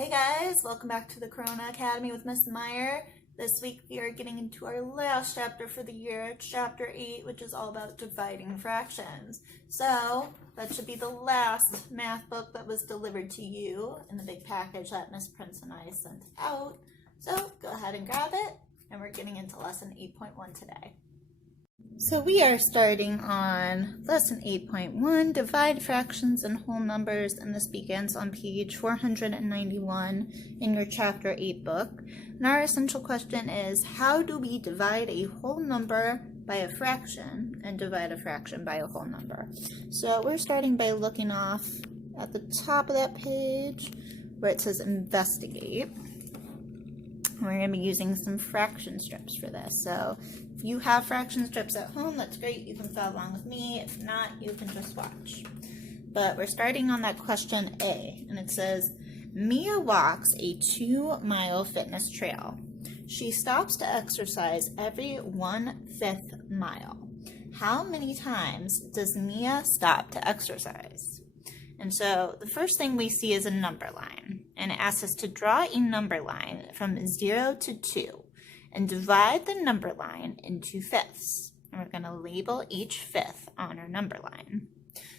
Hey guys, welcome back to the Corona Academy with Miss Meyer. This week we are getting into our last chapter for the year, chapter 8, which is all about dividing fractions. So that should be the last math book that was delivered to you in the big package that Miss Prince and I sent out. So go ahead and grab it, and we're getting into lesson 8.1 today. So we are starting on lesson 8.1, divide fractions and whole numbers, and this begins on page 491 in your chapter 8 book. And our essential question is, how do we divide a whole number by a fraction and divide a fraction by a whole number? So we're starting by looking off at the top of that page where it says investigate. We're going to be using some fraction strips for this. So if you have fraction strips at home, that's great. You can follow along with me. If not, you can just watch. But we're starting on that question A, and it says, Mia walks a 2-mile fitness trail. She stops to exercise every 1/5 mile. How many times does Mia stop to exercise? And so the first thing we see is a number line, and it asks us to draw a number line from 0 to 2 and divide the number line into fifths. And we're going to label each fifth on our number line.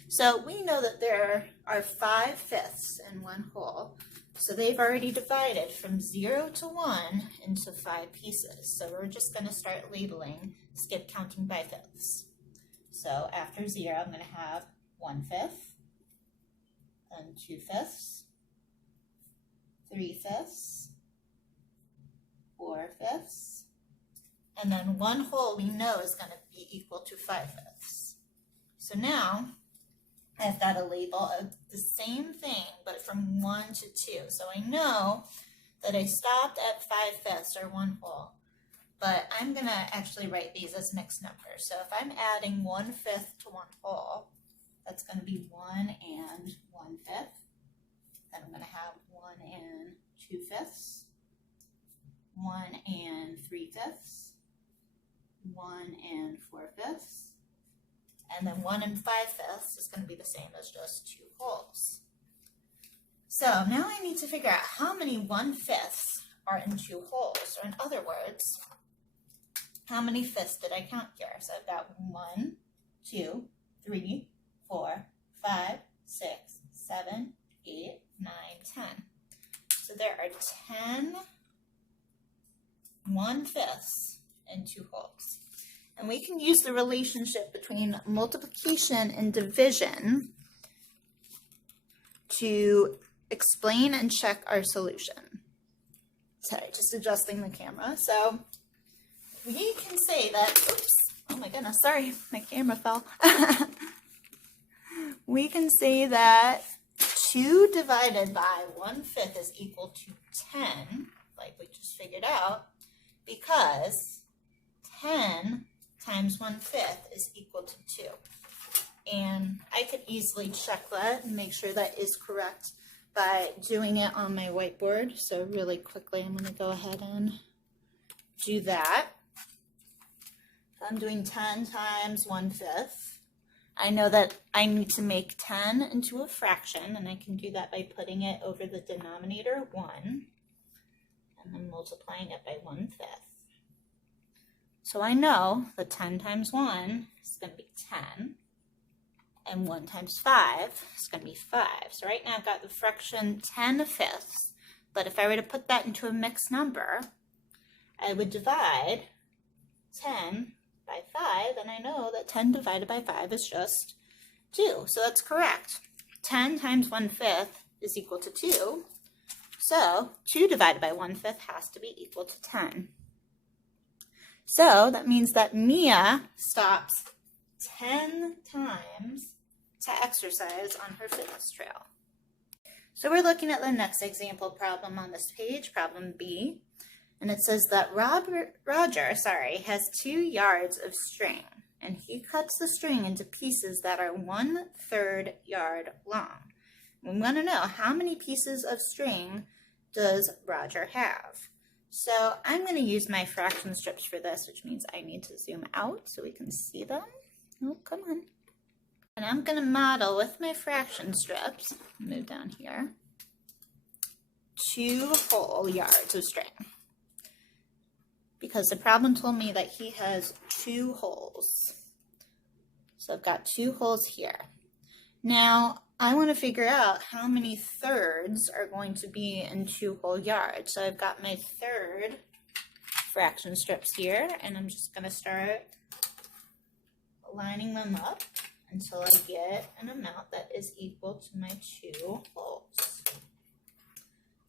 So we know that there are 5 fifths in one whole, so they've already divided from 0 to 1 into 5 pieces. So we're just going to start labeling, skip counting by fifths. So after 0, I'm going to have 1/5. Then 2/5, 3/5, 4/5, and then one whole we know is going to be equal to 5/5. So now I've got a label of the same thing, but from 1 to 2. So I know that I stopped at 5/5 or one whole, but I'm going to actually write these as mixed numbers. So if I'm adding 1/5 to one whole, that's going to be 1 and 1/5. Then I'm going to have 1 and 2/5, 1 and 3/5, 1 and 4/5, and then 1 and 5/5 is going to be the same as just 2 wholes. So now I need to figure out how many 1/5 are in 2 wholes, or in other words, how many fifths did I count here? So I've got 1, 2, 3, 4, 5, 6, 7, 8, 9, 10. So there are 10 1/5 in 2 wholes. And we can use the relationship between multiplication and division to explain and check our solution. Sorry, just adjusting the camera. So we can say that, oops, oh my goodness, sorry, my camera fell. We can say that 2 divided by 1/5 is equal to 10, like we just figured out, because 10 times 1/5 is equal to 2. And I could easily check that and make sure that is correct by doing it on my whiteboard. So really quickly, I'm going to go ahead and do that. I'm doing 10 times 1/5. I know that I need to make 10 into a fraction, and I can do that by putting it over the denominator 1, and then multiplying it by 1/5. So I know that 10 times 1 is going to be 10, and 1 times 5 is going to be 5. So right now I've got the fraction 10/5, but if I were to put that into a mixed number, I would divide 10 by 5, and I know that 10 divided by 5 is just 2. So that's correct. 10 times 1/5 is equal to 2. So 2 divided by 1/5 has to be equal to 10. So that means that Mia stops 10 times to exercise on her fitness trail. So we're looking at the next example problem on this page, problem B. And it says that Roger has 2 yards of string, and he cuts the string into pieces that are 1/3 yard long. We want to know, how many pieces of string does Roger have? So I'm going to use my fraction strips for this, which means I need to zoom out so we can see them. Oh, come on. And I'm going to model with my fraction strips, move down here, 2 whole yards of string. Because the problem told me that he has 2 holes. So I've got 2 holes here. Now, I want to figure out how many thirds are going to be in 2 whole yards. So I've got my third fraction strips here, and I'm just going to start lining them up until I get an amount that is equal to my 2 holes.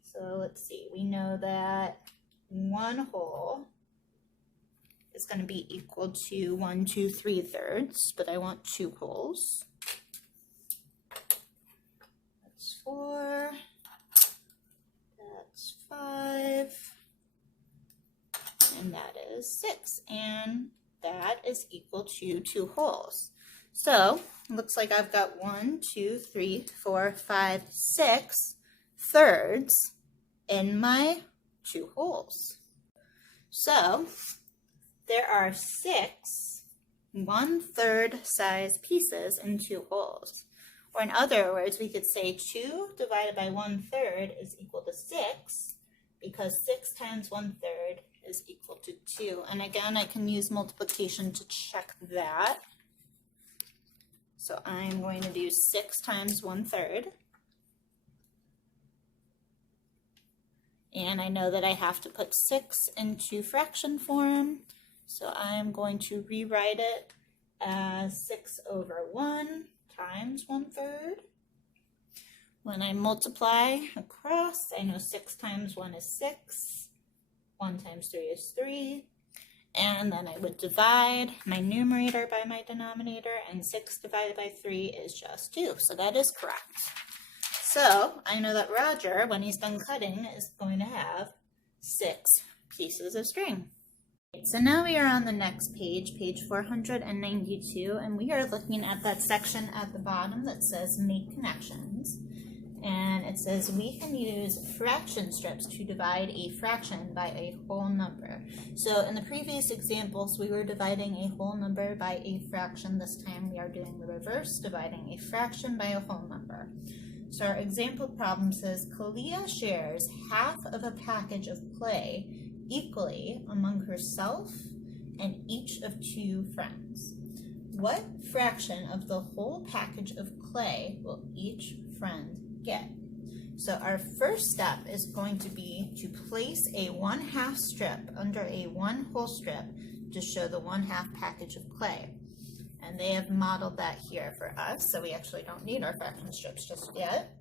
So let's see, we know that 1 hole is going to be equal to 1, 2, 3 thirds, but I want 2 holes. That's 4, that's 5, and that is 6, and that is equal to 2 holes. So, looks like I've got 1, 2, 3, 4, 5, 6 thirds in my 2 holes. So, there are 6 1/3 size pieces in 2 holes. Or in other words, we could say 2 divided by 1/3 is equal to 6, because 6 times 1/3 is equal to 2. And again, I can use multiplication to check that. So I'm going to do 6 times 1/3. And I know that I have to put 6 into fraction form. So I'm going to rewrite it as 6 over 1 times 1/3. When I multiply across, I know 6 times 1 is 6. 1 times 3 is 3. And then I would divide my numerator by my denominator, and 6 divided by 3 is just 2. So that is correct. So I know that Roger, when he's done cutting, is going to have 6 pieces of string. So now we are on the next page, page 492, and we are looking at that section at the bottom that says make connections. And it says we can use fraction strips to divide a fraction by a whole number. So in the previous examples, we were dividing a whole number by a fraction. This time we are doing the reverse, dividing a fraction by a whole number. So our example problem says Kalia shares half of a package of clay equally among herself and each of 2 friends. What fraction of the whole package of clay will each friend get? So our first step is going to be to place a 1/2 strip under a 1 whole strip to show the 1/2 package of clay. And they have modeled that here for us, so we actually don't need our fraction strips just yet.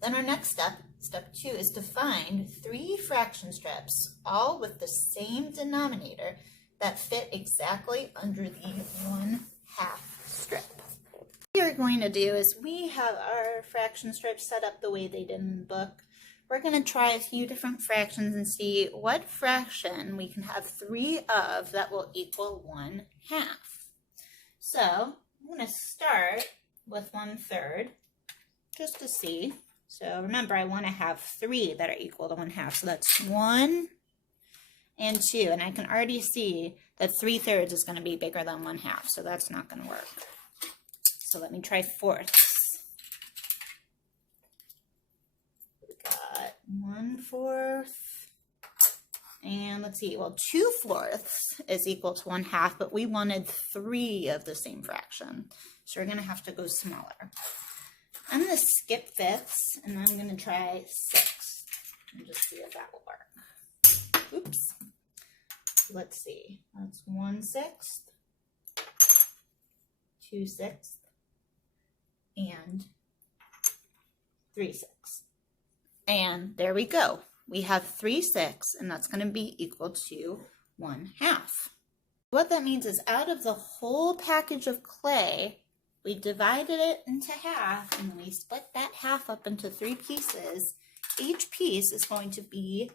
Then our next step, step 2, is to find 3 fraction strips, all with the same denominator, that fit exactly under the 1/2 strip. What we are going to do is we have our fraction strips set up the way they did in the book. We're going to try a few different fractions and see what fraction we can have 3 of that will equal 1/2. So I'm going to start with 1/3 just to see. So remember, I want to have 3 that are equal to 1/2. So that's 1 and 2. And I can already see that 3/3 is going to be bigger than 1/2. So that's not going to work. So let me try fourths. We got 1/4. And let's see, well, 2/4 is equal to 1/2, but we wanted 3 of the same fraction. So we're going to have to go smaller. I'm going to skip fifths, and I'm going to try sixths and just see if that will work. Oops. Let's see. That's 1/6, 2/6, and 3/6. And there we go. We have 3/6, and that's going to be equal to 1/2. What that means is out of the whole package of clay, we divided it into half, and we split that half up into 3 pieces. Each piece is going to be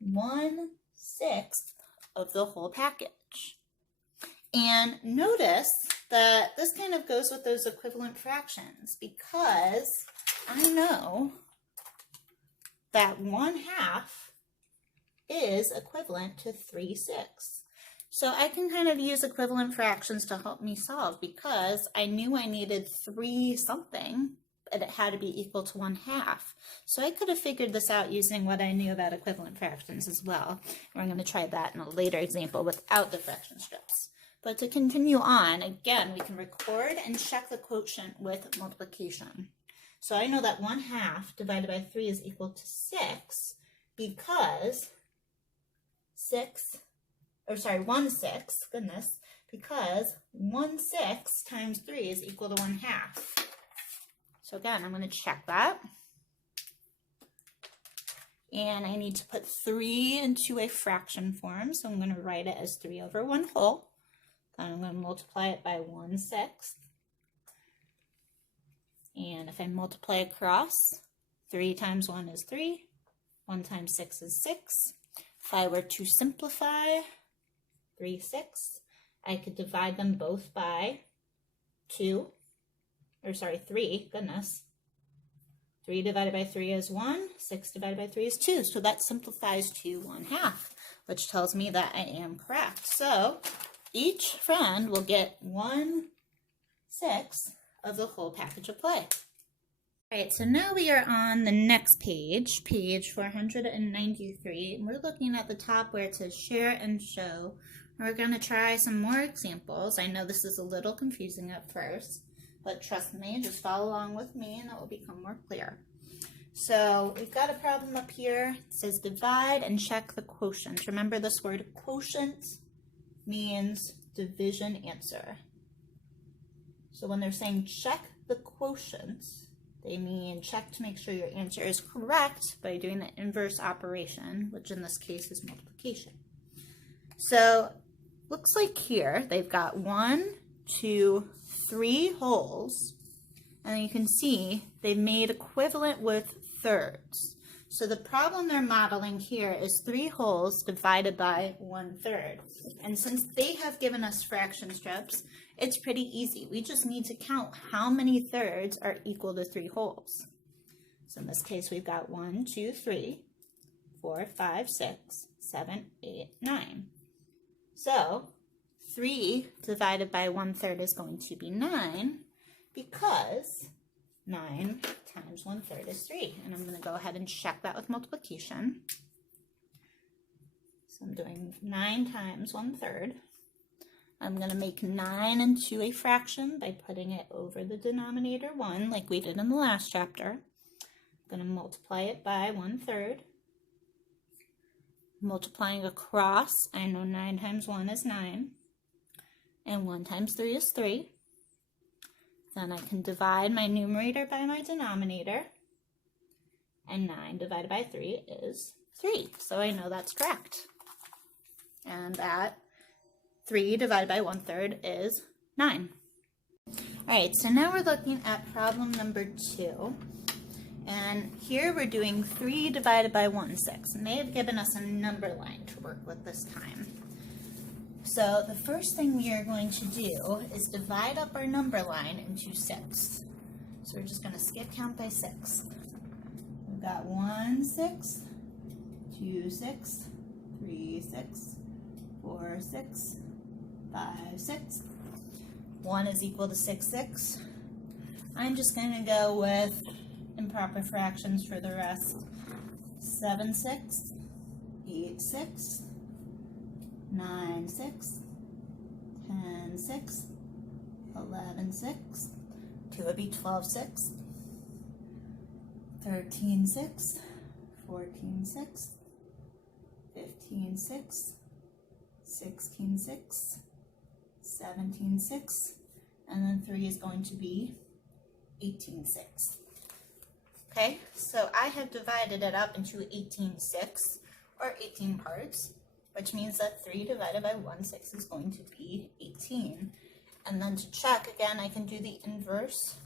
1/6 of the whole package. And notice that this kind of goes with those equivalent fractions, because I know that 1/2 is equivalent to 3/6. So I can kind of use equivalent fractions to help me solve, because I knew I needed 3 something, it had to be equal to 1/2. So I could have figured this out using what I knew about equivalent fractions as well. We're going to try that in a later example without the fraction strips. But to continue on, again, we can record and check the quotient with multiplication. So I know that 1/2 divided by 3 is equal to 6 because 1/6, goodness, because 1/6 times 3 is equal to 1/2. So again, I'm going to check that. And I need to put 3 into a fraction form, so I'm going to write it as 3 over 1 whole. Then I'm going to multiply it by 1/6. And if I multiply across, 3 times 1 is 3, 1 times 6 is 6. If I were to simplify 3, 6, I could divide them both by 3, goodness. 3 divided by 3 is 1, 6 divided by 3 is 2. So that simplifies to 1/2, which tells me that I am correct. So each friend will get 1/6 of the whole package of play. All right, so now we are on the next page, page 493, and we're looking at the top where it says share and show. And we're going to try some more examples. I know this is a little confusing at first, but trust me, just follow along with me and it will become more clear. So we've got a problem up here. It says divide and check the quotient. Remember, this word quotient means division answer. So when they're saying check the quotient, they mean check to make sure your answer is correct by doing the inverse operation, which in this case is multiplication. So looks like here they've got 1, 2, 3 wholes, and you can see they've made equivalent with thirds. So the problem they're modeling here is 3 wholes divided by 1/3. And since they have given us fraction strips, it's pretty easy. We just need to count how many thirds are equal to 3 wholes. So in this case, we've got 1, 2, 3, 4, 5, 6, 7, 8, 9. So 3 divided by 1/3 is going to be 9 because 9 times 1/3 is 3. And I'm going to go ahead and check that with multiplication. So I'm doing 9 times 1/3. I'm going to make 9 into a fraction by putting it over the denominator 1 like we did in the last chapter. I'm going to multiply it by 1/3. Multiplying across, I know 9 times 1 is 9. And 1 times 3 is 3. Then I can divide my numerator by my denominator. And 9 divided by 3 is 3. So I know that's correct. And that 3 divided by 1/3 is 9. All right, so now we're looking at problem number 2. And here we're doing 3 divided by 1/6. And they have given us a number line to work with this time. So the first thing we are going to do is divide up our number line into 6. So we're just going to skip count by 6. We've got 1 6, 2 6, 3 6, 4 6, 5 6. 1 is equal to 6 6. I'm just going to go with improper fractions for the rest. 7 6, 8 6, 9 6, 10 6, 11 6, 2 would be 12 6, 13 6, 14 6, 15 6, 16 6, 17 6, and then 3 is going to be 18 6. Okay, so I have divided it up into 18 6, or 18 parts, which means that 3 divided by 1/6 is going to be 18. And then to check, again, I can do the inverse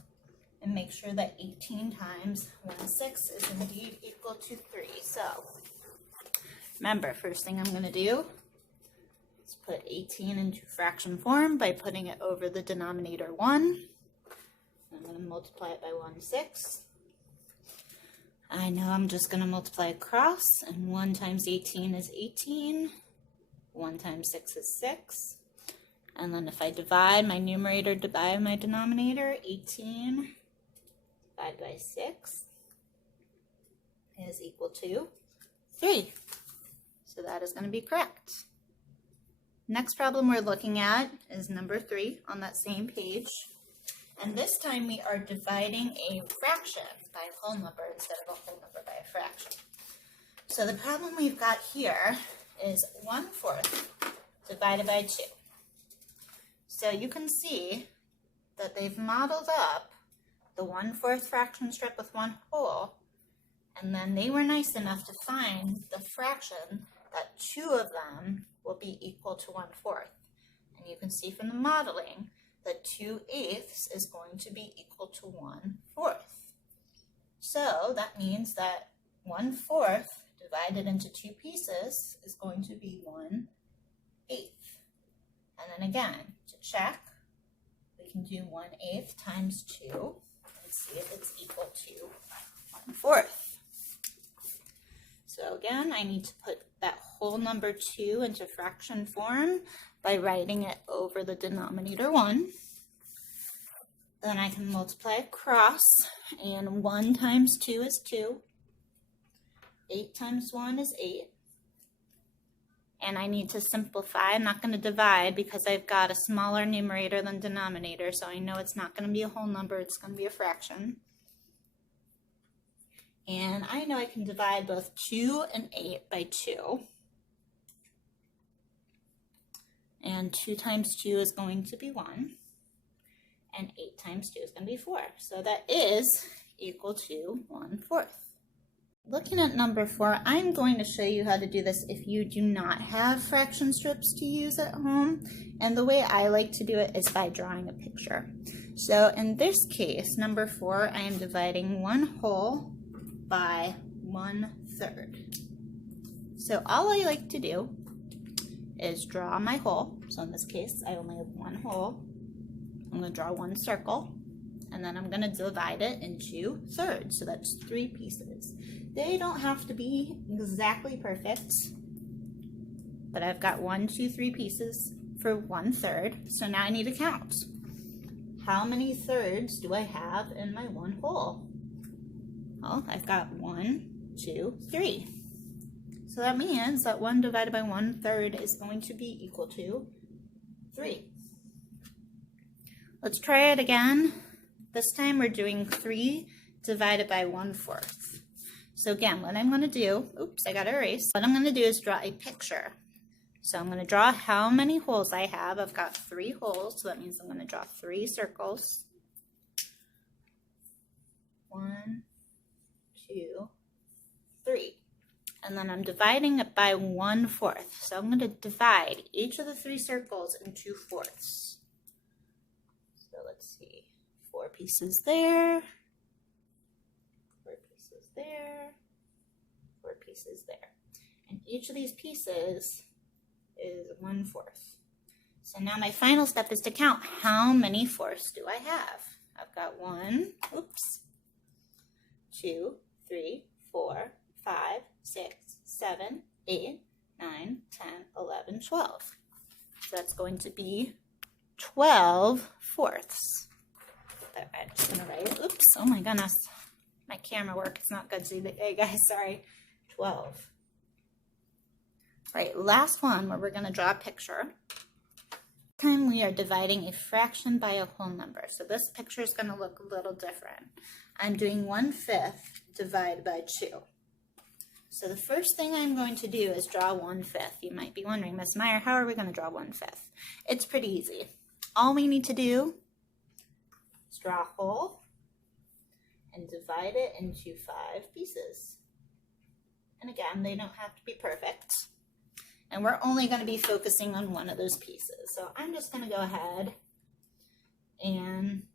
and make sure that 18 times 1/6 is indeed equal to 3. So remember, first thing I'm going to do is put 18 into fraction form by putting it over the denominator 1. I'm going to multiply it by 1/6. I know I'm just going to multiply across, and 1 times 18 is 18. 1 times 6 is 6. And then if I divide my numerator by my denominator, 18 divided by 6 is equal to 3. So that is going to be correct. Next problem we're looking at is number 3 on that same page. And this time we are dividing a fraction by a whole number instead of a whole number by a fraction. So the problem we've got here is 1/4 divided by 2. So you can see that they've modeled up the 1/4 fraction strip with 1 whole, and then they were nice enough to find the fraction that 2 of them will be equal to 1/4. And you can see from the modeling that 2/8 is going to be equal to 1/4. So that means that 1/4 divided into 2 pieces is going to be 1/8. And then again, to check, we can do 1/8 times 2 and see if it's equal to 1/4. So again, I need to put that whole number 2 into fraction form by writing it over the denominator 1. Then I can multiply across, and 1 times 2 is 2. 8 times 1 is 8. And I need to simplify. I'm not going to divide because I've got a smaller numerator than denominator, so I know it's not going to be a whole number, it's going to be a fraction. And I know I can divide both 2 and 8 by 2. And 2 times 2 is going to be 1. And 8 times 2 is going to be 4. So that is equal to 1/4. Looking at number 4, I'm going to show you how to do this if you do not have fraction strips to use at home. And the way I like to do it is by drawing a picture. So in this case, number 4, I am dividing 1 whole by 1/3. So all I like to do is draw my whole. So in this case, I only have 1 whole. I'm going to draw 1 circle, and then I'm going to divide it into thirds. So that's 3 pieces. They don't have to be exactly perfect, but I've got 1, 2, 3 pieces for 1/3. So now I need to count. How many thirds do I have in my 1 whole? Well, I've got 1, 2, 3. So that means that 1 divided by 1/3 is going to be equal to 3. Let's try it again. This time we're doing 3 divided by 1/4. So again, what I'm going to do, oops, I got to erase. What I'm going to do is draw a picture. So I'm going to draw how many holes I have. I've got 3 holes, so that means I'm going to draw 3 circles. 1, 2, 3. And then I'm dividing it by 1/4. So I'm going to divide each of the 3 circles into 4ths. So let's see, 4 pieces there, 4 pieces there, 4 pieces there. And each of these pieces is 1/4. So now my final step is to count how many 4ths do I have. I've got 1, oops, 2, 3, 4, 5, 6, 7, 8, 9, 10, 11, 12. So that's going to be 12 4ths. I'm just going to write, oops, oh my goodness, my camera work is not good today, guys, sorry. 12. All right, last one where we're going to draw a picture. This time we are dividing a fraction by a whole number. So this picture is going to look a little different. I'm doing 1/5 divided by 2. So the first thing I'm going to do is draw 1/5. You might be wondering, Miss Meyer, how are we going to draw 1/5? It's pretty easy. All we need to do is draw a hole and divide it into 5 pieces. And again, they don't have to be perfect. And we're only going to be focusing on one of those pieces. So I'm just going to go ahead and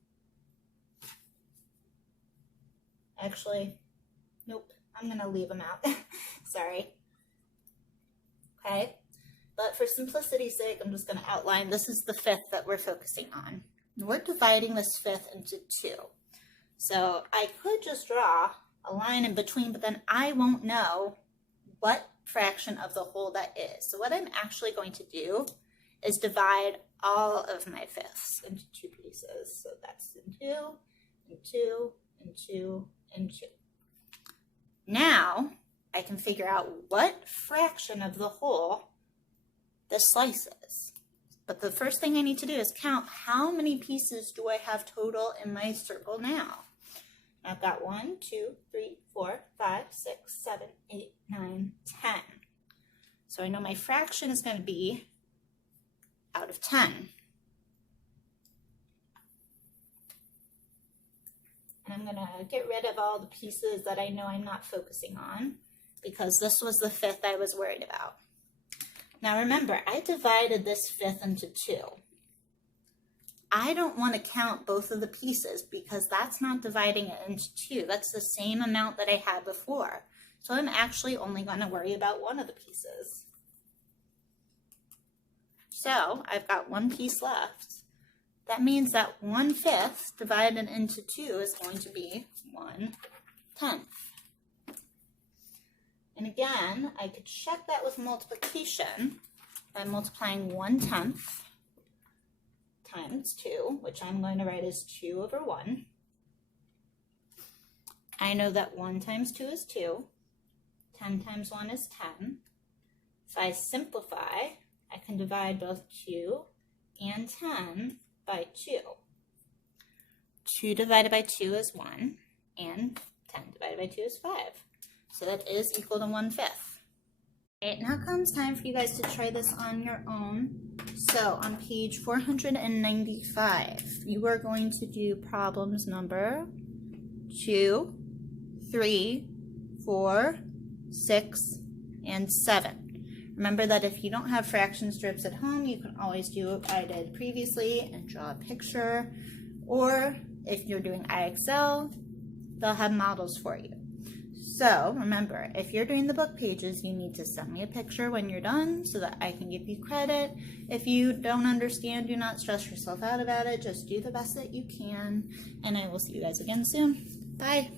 actually, nope, I'm going to leave them out. Sorry. Okay. But for simplicity's sake, I'm just going to outline. This is the 5th that we're focusing on. We're dividing this 5th into 2. So I could just draw a line in between, but then I won't know what fraction of the whole that is. So what I'm actually going to do is divide all of my 5ths into 2 pieces. So that's in 2, and 2, and 2, and 2. Now, I can figure out what fraction of the whole this slice is. But the first thing I need to do is count how many pieces do I have total in my circle now. I've got 1, 2, 3, 4, 5, 6, 7, 8, 9, 10. So I know my fraction is going to be out of 10. And I'm going to get rid of all the pieces that I know I'm not focusing on because this was the fifth I was worried about. Now remember, I divided this fifth into 2. I don't want to count both of the pieces because that's not dividing it into 2. That's the same amount that I had before. So I'm actually only going to worry about one of the pieces. So I've got one piece left. That means that 1/5 divided into 2 is going to be 1/10. And again, I could check that with multiplication by multiplying 1/10 times 2, which I'm going to write as 2 over 1. I know that 1 times 2 is 2. 10 times 1 is 10. If I simplify, I can divide both 2 and 10 by 2. 2 divided by 2 is 1, and 10 divided by 2 is 5. So that is equal to 1/5. Okay, now comes time for you guys to try this on your own. So on page 495, you are going to do problems number 2, 3, 4, 6, and 7. Remember that if you don't have fraction strips at home, you can always do what I did previously and draw a picture. Or if you're doing IXL, they'll have models for you. So remember, if you're doing the book pages, you need to send me a picture when you're done so that I can give you credit. If you don't understand, do not stress yourself out about it. Just do the best that you can. And I will see you guys again soon. Bye.